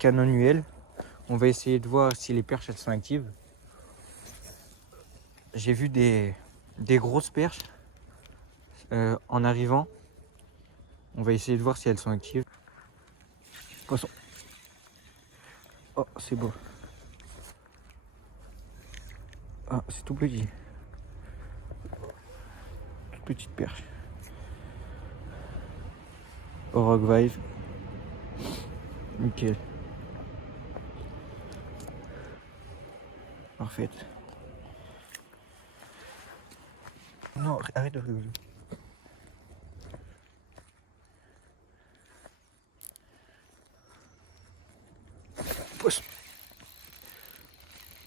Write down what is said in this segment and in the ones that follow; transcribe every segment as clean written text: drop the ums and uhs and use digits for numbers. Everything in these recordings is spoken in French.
canne annuelle. On va essayer de voir si les perches elles sont actives. J'ai vu des grosses perches en arrivant. On va essayer de voir si elles sont actives. Poisson. Oh, c'est beau. Ah, c'est tout petit. Toute petite perche. Au rock vive. Nickel. Parfait. Non, arrête de rigoler. Poisson.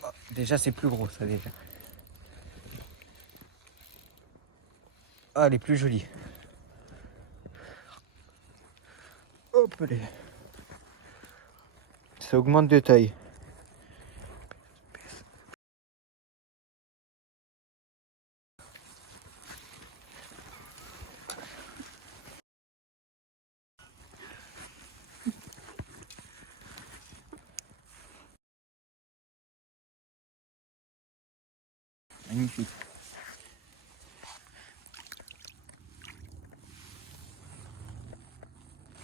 Oh, déjà, c'est plus gros, ça déjà. Ah, elle est plus jolie. Hop là. Ça augmente de taille. Magnifique.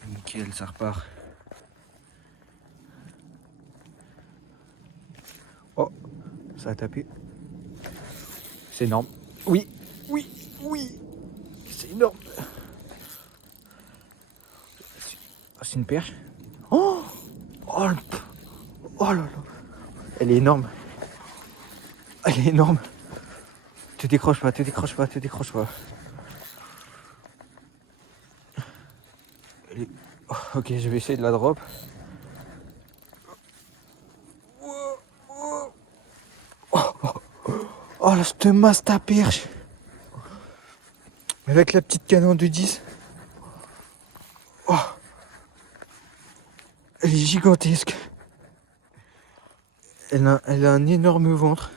Nickel, ça repart. Oh, ça a tapé. C'est énorme. Oui, oui, oui. C'est énorme. C'est une perche. Oh, oh, oh là là. Elle est énorme. Elle est énorme. Te décroche pas, te décroche pas, te décroche pas. Elle est... oh, ok, je vais essayer de la drop. Oh là, je te masse ta perche. Avec la petite canon de 10. Oh, elle est gigantesque. Elle a un énorme ventre.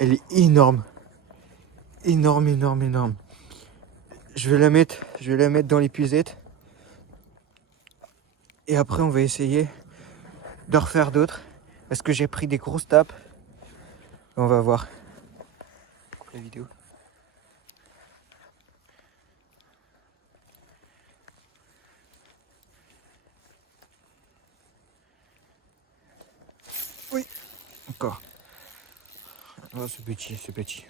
Elle est énorme. Énorme, énorme, énorme. Je vais la mettre dans l'épuisette. Et après, on va essayer de refaire d'autres. Parce que j'ai pris des grosses tapes. On va voir. La vidéo. Oui. Encore. Oh, c'est petit, c'est petit.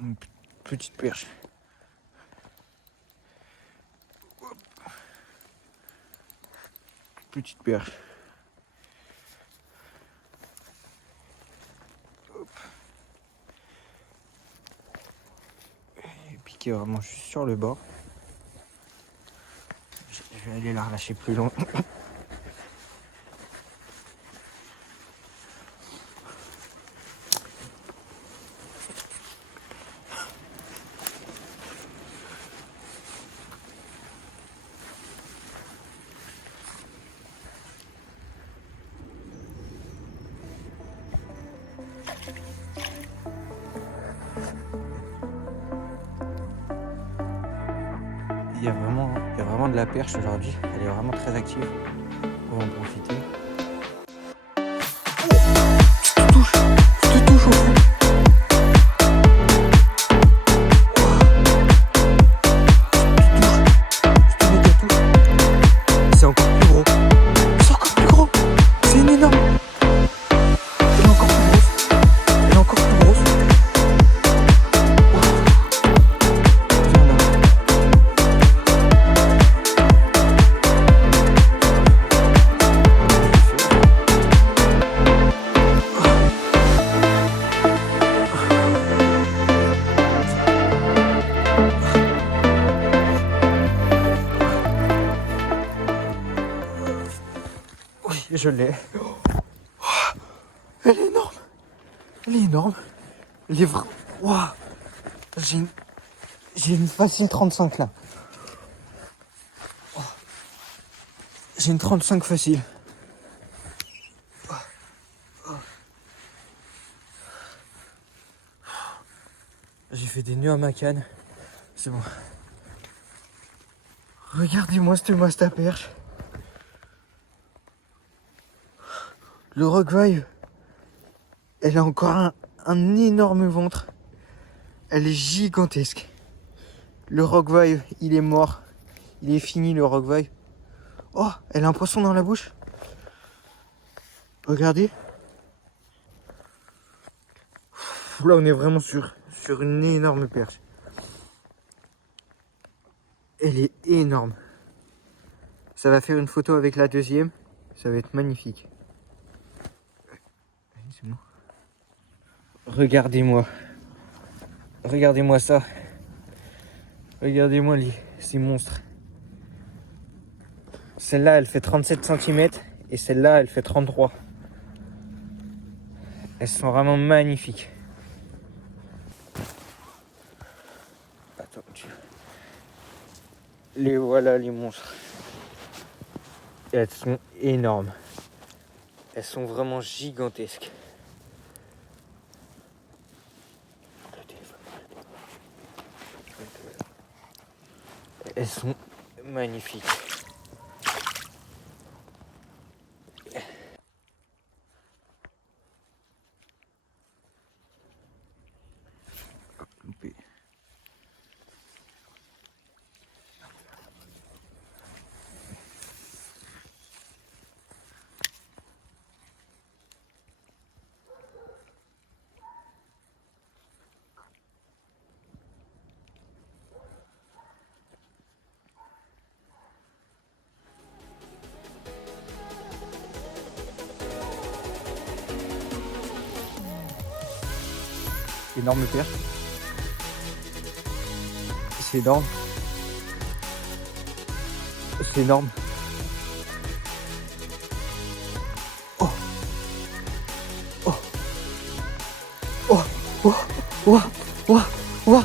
Une petite perche. Petite perche. Hop. Et piqué vraiment juste sur le bord. Je vais aller la relâcher plus loin. Il y a vraiment de la perche aujourd'hui. Elle est vraiment très active. On va en profiter. Je te touche au fond. C'est encore plus gros. C'est encore plus gros. C'est une énorme. Elle est encore plus grosse. Elle est encore plus grosse. Oui, je l'ai. Elle est énorme. Elle est énorme. Elle est vraiment... Waouh. J'ai une facile 35 là. J'ai une 35 facile. J'ai fait des nœuds à ma canne. C'est bon. Regardez-moi cette masse à perche. Le roquevaille, elle a encore un énorme ventre. Elle est gigantesque. Le roquevaille, il est mort. Il est fini le roquevaille. Oh, elle a un poisson dans la bouche. Regardez. Là, on est vraiment sur une énorme perche. Elle est énorme. Ça va faire une photo avec la deuxième. Ça va être magnifique. C'est bon. Regardez-moi. Regardez-moi ça. Regardez-moi ces monstres. Celle-là, elle fait 37 cm et celle-là, elle fait 33. Elles sont vraiment magnifiques. Attends, les voilà les monstres. Et elles sont énormes. Elles sont vraiment gigantesques. Elles sont magnifiques. Énorme perche. C'est énorme. C'est énorme. Oh. Oh. Oh. Oh. Oh. Oh. Oh.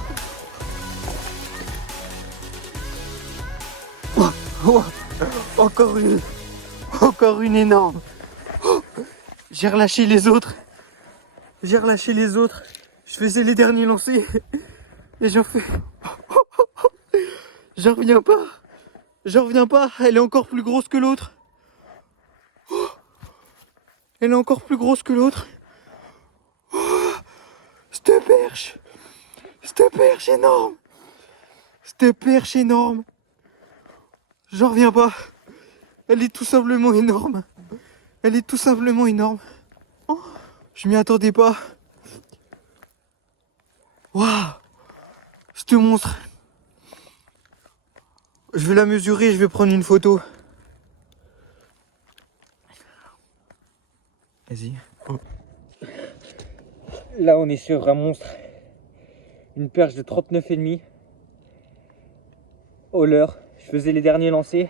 Oh. Oh. Encore une. Encore une énorme. Oh. J'ai relâché les autres. J'ai relâché les autres. Je faisais les derniers lancers. Et j'en fais. J'en reviens pas. J'en reviens pas. Elle est encore plus grosse que l'autre. Oh. Elle est encore plus grosse que l'autre. Oh. Cette perche. Cette perche énorme. Cette perche énorme. J'en reviens pas. Elle est tout simplement énorme. Elle est tout simplement énorme. Oh. Je m'y attendais pas. Waouh. Ce monstre. Je vais la mesurer, je vais prendre une photo. Vas-y. Oh. Là, on est sur un monstre. Une perche de 39,5. Au leurre. Je faisais les derniers lancers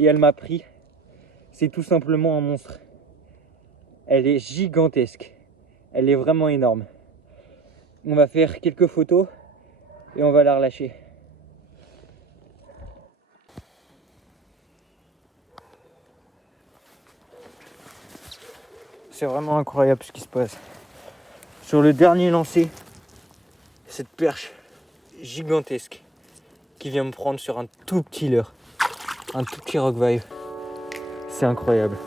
et elle m'a pris. C'est tout simplement un monstre. Elle est gigantesque. Elle est vraiment énorme. On va faire quelques photos et on va la relâcher. C'est vraiment incroyable ce qui se passe. Sur le dernier lancer, cette perche gigantesque qui vient me prendre sur un tout petit leurre. Un tout petit roquevaille. C'est incroyable.